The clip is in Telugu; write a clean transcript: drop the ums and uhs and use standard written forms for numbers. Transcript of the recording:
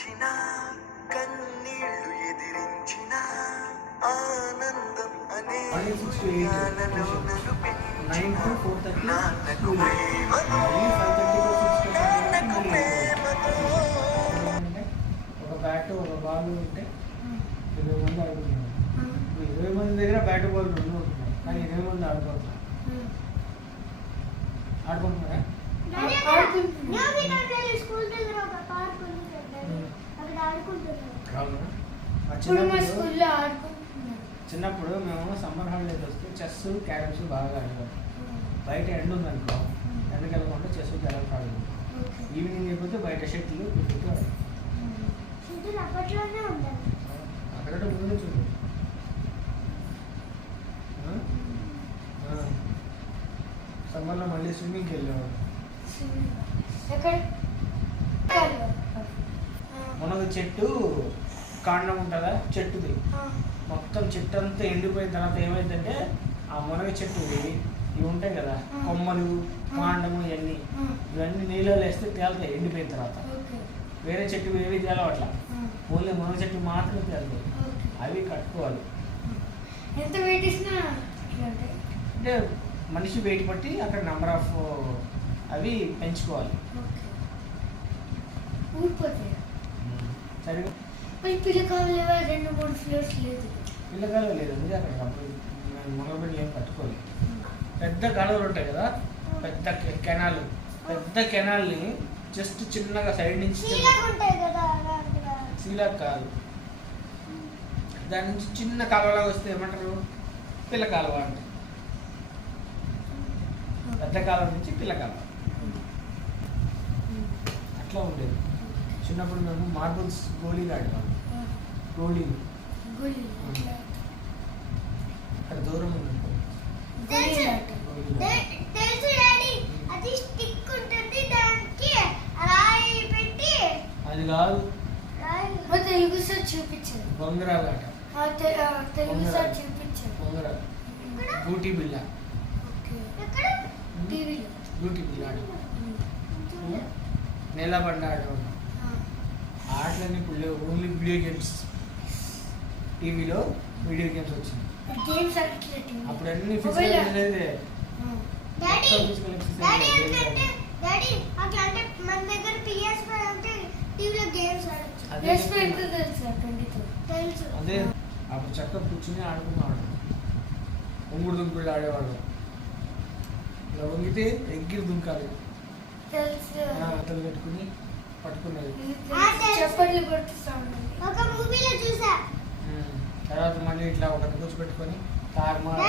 నవ్వించిన కన్నీళ్లు ఎదిరించిన ఆనందం అనే ఉయ్యాలలో నడిపించిన నాన్నకు ప్రేమతో నాన్నకు ప్రేమతో. ఒక బ్యాట్ ఒక బాల్ ఉంటే 20 మంది ఆడుకుంటున్నారు. 20 మంది దగ్గర బ్యాట్ బాల్ రెండు ఉంటున్నాయి, కానీ 20 మంది ఆడుకుంటున్నారు. ఆడుకుంటున్నారా? చిన్నప్పుడు మేము సమ్మర్ హాలిడేస్ వస్తే చెస్ క్యారమ్స్ బాగా ఆడుకోవాలి. బయట ఎండ ఉందనుకో, ఎండకి వెళ్ళకుండా చెస్ క్యారమ్స్ ఆడుకుంటాం. ఈవినింగ్ అయిపోతే బయట షటిల్ క్రికెట్ అక్కడ ముందు చూడు. సమ్మర్లో మళ్ళీ స్విమ్మింగ్కి వెళ్ళేవాడు. మునగ చెట్టు కాండం ఉంటుందా చెట్టుది, మొత్తం చెట్టు అంతా ఎండిపోయిన తర్వాత ఏమైందంటే ఆ మునగ చెట్టు ఇవి ఉంటాయి కదా, కొమ్మలు కాండము ఇవన్నీ నీళ్ళలో వేస్తే తేలుతాయి. ఎండిపోయిన తర్వాత వేరే చెట్టు ఏవి తేలవు, అట్లా ఓన్లీ మునగ చెట్టు మాత్రమే తేలుతాయి. అవి కట్టుకోవాలి. ఎంత వెయిట్ ఇచ్చినా అంటే మనిషి వెయిట్ బట్టి అక్కడ నెంబర్ ఆఫ్ అవి పెంచుకోవాలి. సరిగా పిల్లకాయలు 2-3 ఫ్లోర్స్ లేదు. పిల్లకాయలు లేదు, అందుకే అక్కడ మొదలుపెట్టి ఏం కట్టుకోలేదు. పెద్ద కాలువలు ఉంటాయి కదా, పెద్ద కెనాల్ని జస్ట్ చిన్నగా సైడ్ నుంచి సీలా కాదు, దాని నుంచి చిన్న కాలువలాగా వస్తే ఏమంటారు? పిల్ల కాలువ అంటే. పెద్ద కాలువ నుంచి పిల్ల కాలువ అట్లా ఉండేది. చిన్నప్పుడు మేము మార్బుల్స్ గోళీలు ఆడేవాళ్ళం. గోళీలు అక్కడ దూరం ఉంది. అది కాదు, తెలుగు సార్ చూపించారు. బొంగరాలు ఆట, తెలుగు సార్ చూపించారు. బొంగరాలు, గూటి బిళ్ళ, గూటి బిళ్ళ ఆట, నేలబండ ఆడేవాళ్ళం. ఆటలన్నీ ఇప్పుడు లేవు, ఓన్లీ వీడియో గేమ్స్. టీవీలో వీడియో గేమ్స్ వచ్చింది. అప్పుడు అన్ని ఫిజికల్ అనేది అదే. అప్పుడు చక్కగా కూర్చుని ఆడుకున్నాడు. ఉంగుడు దుంకుళ్ళు ఆడేవాడు. ఇలా వంగితే ఎగ్గిరి దుంకాలి, అతలు పెట్టుకుని పట్టుకునేది. తర్వాత మళ్ళీ ఇట్లా ఒకటి కూర్చోబెట్టుకొని తారుమారు